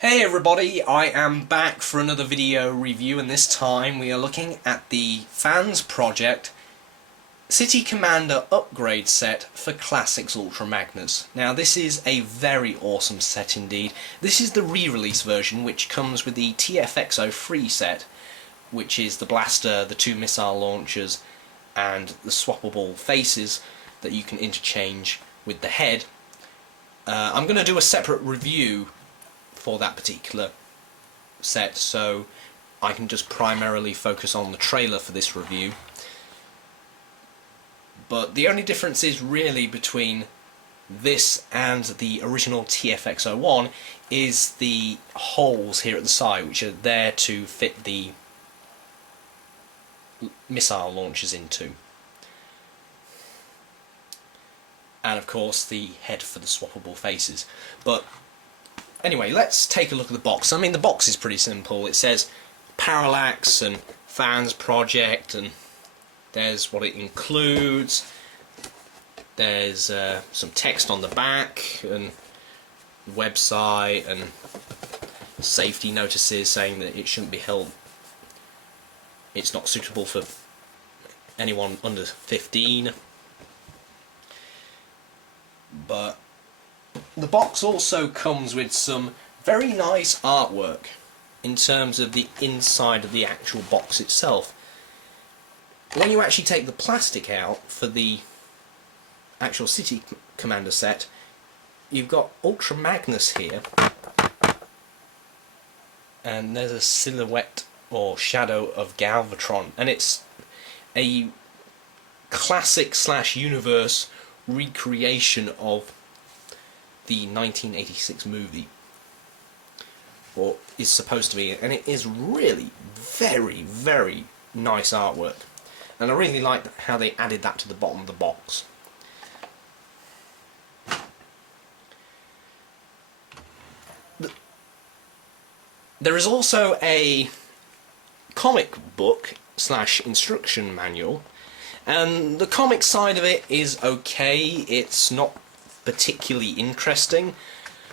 Hey everybody, I am back for another video review, and this time we are looking at the FansProject City Commander upgrade set for Classics Ultra Magnus. Now this is a very awesome set indeed. This is the re-release version, which comes with the TFX-03 set, which is the blaster, the two missile launchers and the swappable faces that you can interchange with the head. I'm going to do a separate review for that particular set, so I can just primarily focus on the trailer for this review. But the only difference is really between this and the original TFX-01 is the holes here at the side, which are there to fit the missile launchers into. And of course the head for the swappable faces. But anyway, let's take a look at the box. I mean, the box is pretty simple. It says Parallax and FansProject, and there's what it includes. There's some text on the back, and website, and safety notices saying that it shouldn't be held. It's not suitable for anyone under 15. But the box also comes with some very nice artwork in terms of the inside of the actual box itself. When you actually take the plastic out for the actual City Commander set, you've got Ultra Magnus here, and there's a silhouette or shadow of Galvatron, and it's a classic/universe recreation of the 1986 movie, or is supposed to be, and it is really very, very nice artwork, and I really like how they added that to the bottom of the box. There is also a comic book / instruction manual, and the comic side of it is okay. It's not particularly interesting,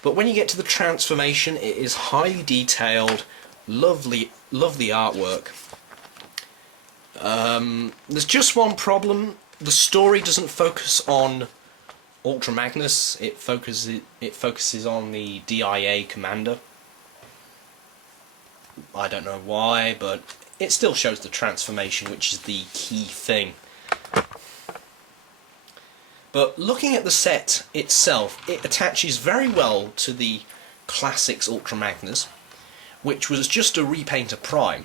but when you get to the transformation, it is highly detailed, lovely artwork. There's just one problem: the story doesn't focus on Ultra Magnus. It focuses on the DIA commander. I don't know why, but it still shows the transformation, which is the key thing. But looking at the set itself, it attaches very well to the Classics Ultra Magnus, which was just a repaint of Prime.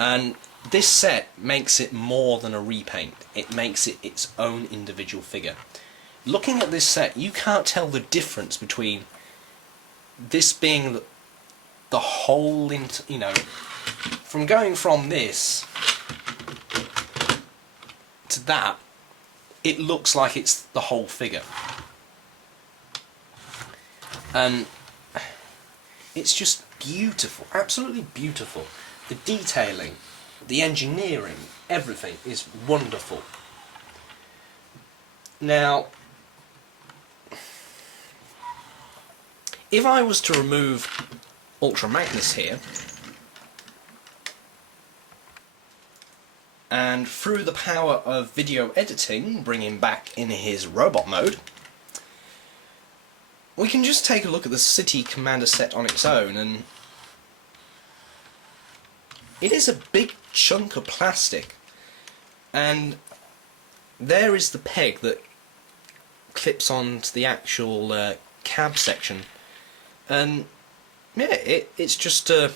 And this set makes it more than a repaint. It makes it its own individual figure. Looking at this set, you can't tell the difference between this being the whole, from going from this to that, it looks like it's the whole figure. And it's just beautiful, absolutely beautiful. The detailing, the engineering, everything is wonderful. Now, if I was to remove Ultra Magnus here, and through the power of video editing bring him back in his robot mode, we can just take a look at the City Commander set on its own, and it is a big chunk of plastic, and there is the peg that clips onto the actual cab section, and yeah, it's just a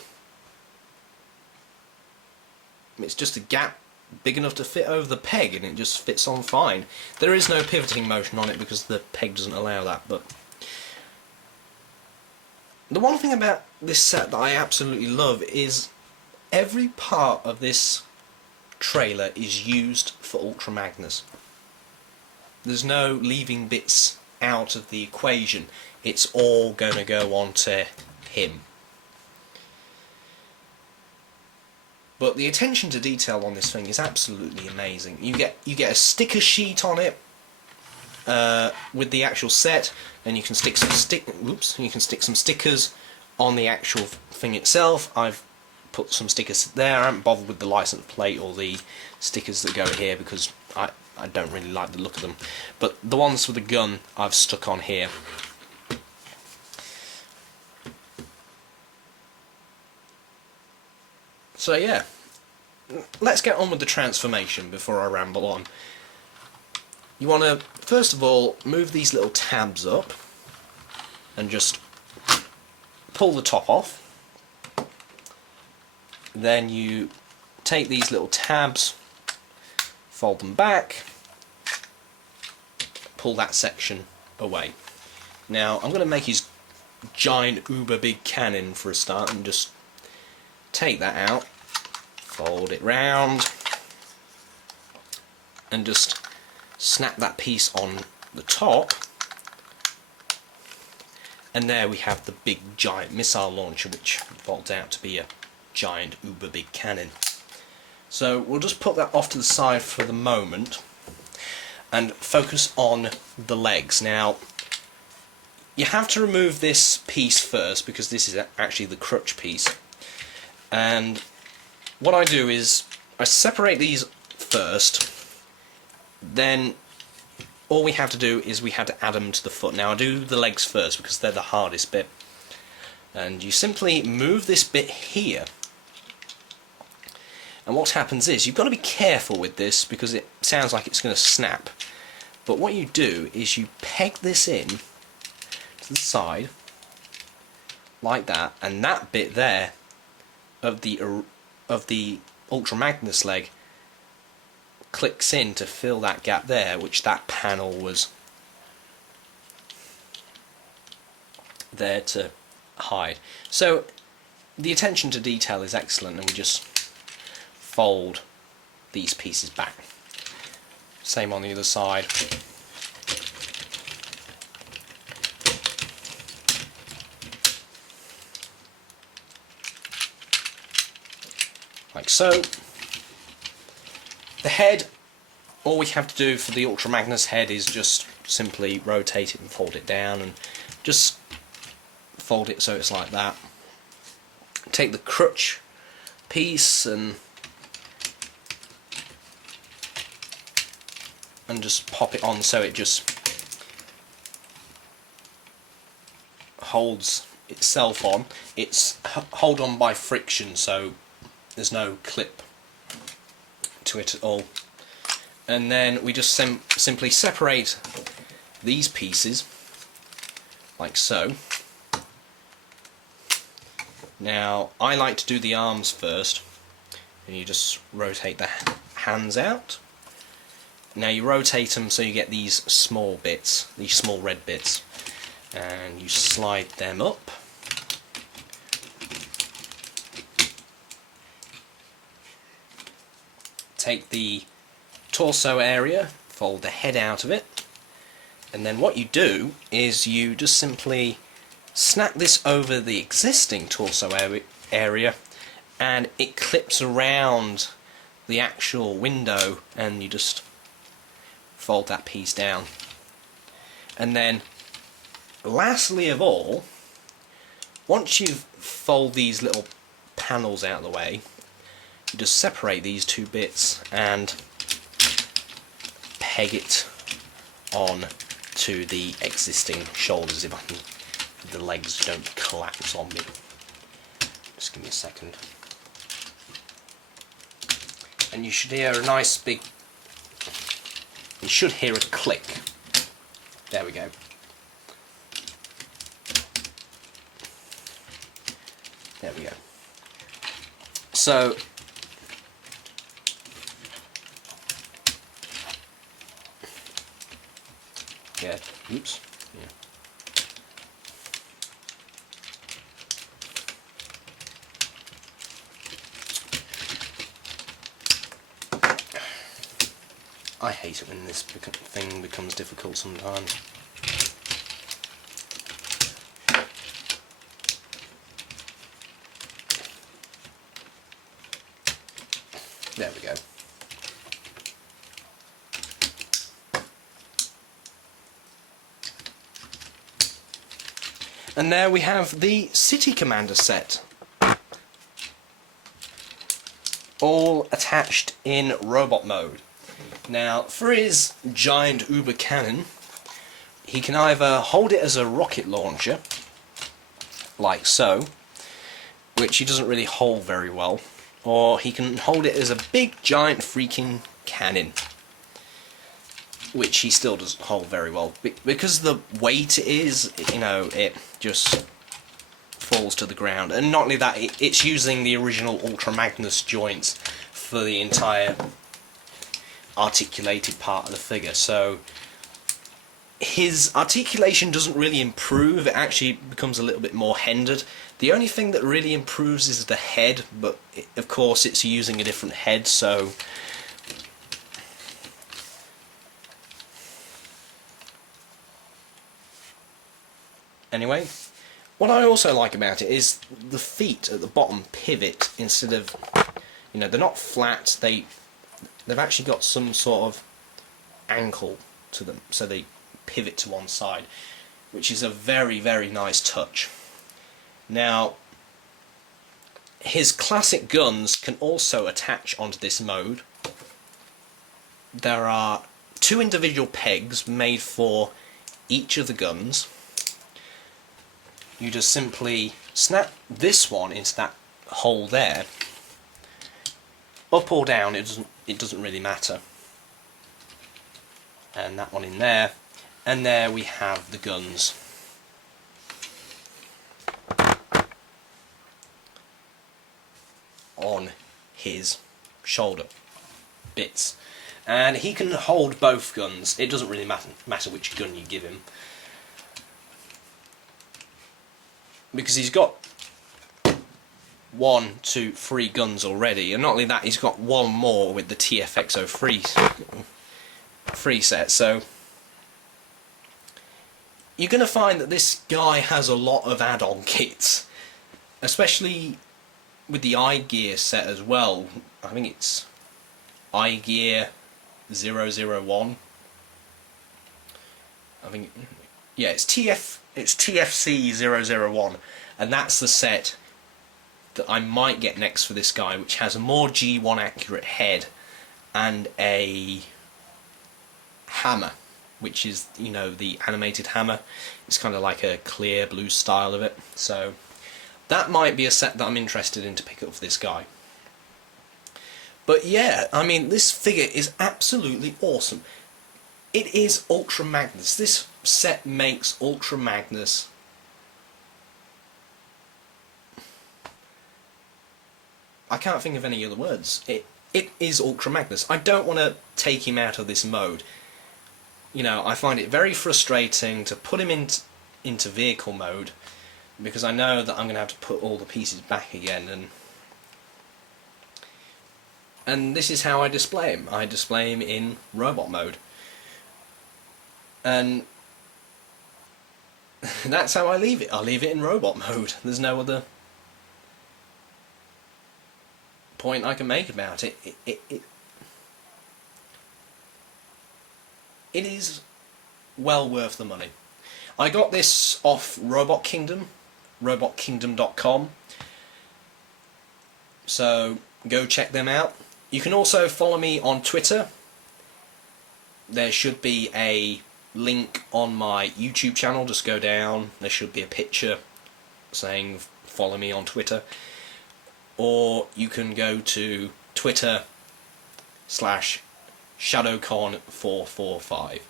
gap big enough to fit over the peg, and it just fits on fine. There is no pivoting motion on it because the peg doesn't allow that. But the one thing about this set that I absolutely love is every part of this trailer is used for Ultra Magnus. There's no leaving bits out of the equation. It's all going to go on to him. But the attention to detail on this thing is absolutely amazing. You get a sticker sheet on it with the actual set, and you can stick some stickers on the actual thing itself, I've put some stickers there. I haven't bothered with the license plate or the stickers that go here because I don't really like the look of them. But the ones for the gun I've stuck on here. So yeah, let's get on with the transformation before I ramble on. You want to, first of all, move these little tabs up and just pull the top off. Then you take these little tabs, fold them back, pull that section away. Now I'm going to make his giant uber big cannon for a start and just take that out, fold it round and just snap that piece on the top, and there we have the big giant missile launcher, which folds out to be a giant uber big cannon. So we'll just put that off to the side for the moment and focus on the legs. Now you have to remove this piece first because this is actually the crutch piece, and what I do is I separate these first, then all we have to do is we have to add them to the foot. Now I do the legs first because they're the hardest bit, and you simply move this bit here, and what happens is you've got to be careful with this because it sounds like it's going to snap, but what you do is you peg this in to the side like that, and that bit there of the Ultra Magnus leg clicks in to fill that gap there, which that panel was there to hide. So the attention to detail is excellent, and we just fold these pieces back. Same on the other side. Like so. The head, all we have to do for the Ultra Magnus head is just simply rotate it and fold it down, and just fold it so it's like that. Take the crutch piece and just pop it on so it just holds itself on. It's hold on by friction, so there's no clip to it at all. And then we just simply separate these pieces like so. Now I like to do the arms first, and you just rotate the hands out. Now you rotate them so you get these small bits, these small red bits, and you slide them up. Take the torso area, fold the head out of it, and then what you do is you just simply snap this over the existing torso area, and it clips around the actual window, and you just fold that piece down. And then lastly of all, once you've folded these little panels out of the way, you just separate these two bits and peg it on to the existing shoulders, if the legs don't collapse on me. Just give me a second. And you should hear a nice big, you should hear a click. There we go. There we go. So yeah, oops. Yeah. I hate it when this thing becomes difficult sometimes. There we go. And there we have the City Commander set, all attached in robot mode. Now, for his giant uber cannon, he can either hold it as a rocket launcher, like so, which he doesn't really hold very well, or he can hold it as a big giant freaking cannon, which he still doesn't hold very well. Because the weight it is, you know, it just falls to the ground. And not only that, it's using the original Ultra Magnus joints for the entire articulated part of the figure. So his articulation doesn't really improve, it actually becomes a little bit more hindered. The only thing that really improves is the head, but of course it's using a different head, so anyway, what I also like about it is the feet at the bottom pivot instead of, you know, they're not flat, they've actually got some sort of ankle to them, so they pivot to one side, which is a very, very nice touch. Now, his classic guns can also attach onto this mode. There are 2 individual pegs made for each of the guns. You just simply snap this one into that hole there. Up or down, it doesn't really matter. And that one in there. And there we have the guns. On his shoulder bits. And he can hold both guns. It doesn't really matter which gun you give him, because he's got 1, 2, 3 guns already, and not only that, he's got 1 more with the TFX-03 set. So you're going to find that this guy has a lot of add-on kits, especially with the eye gear set as well. I think it's eye gear 001. I think, yeah, it's TFC-001, and that's the set that I might get next for this guy, which has a more G1 accurate head and a hammer, which is, you know, the animated hammer. It's kind of like a clear blue style of it. So that might be a set that I'm interested in to pick up for this guy. But yeah, I mean, this figure is absolutely awesome. It is Ultra Magnus. This set makes Ultra Magnus I can't think of any other words. It is Ultra Magnus. I don't want to take him out of this mode. You know, I find it very frustrating to put him into vehicle mode, because I know that I'm going to have to put all the pieces back again, and this is how I display him. I display him in robot mode. And that's how I leave it. I leave it in robot mode. There's no other point I can make about it. It is well worth the money. I got this off Robot Kingdom, robotkingdom.com, so go check them out. You can also follow me on Twitter. There should be a link on my YouTube channel. Just go down, there should be a picture saying follow me on Twitter, or you can go to Twitter/ShadowCon445,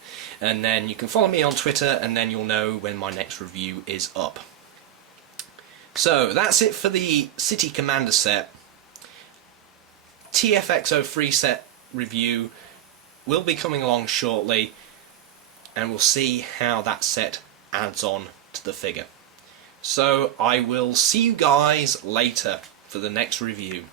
and then you can follow me on Twitter, and then you'll know when my next review is up. So that's it for the City Commander set. TFX-03 set review will be coming along shortly, and we'll see how that set adds on to the figure. So I will see you guys later for the next review.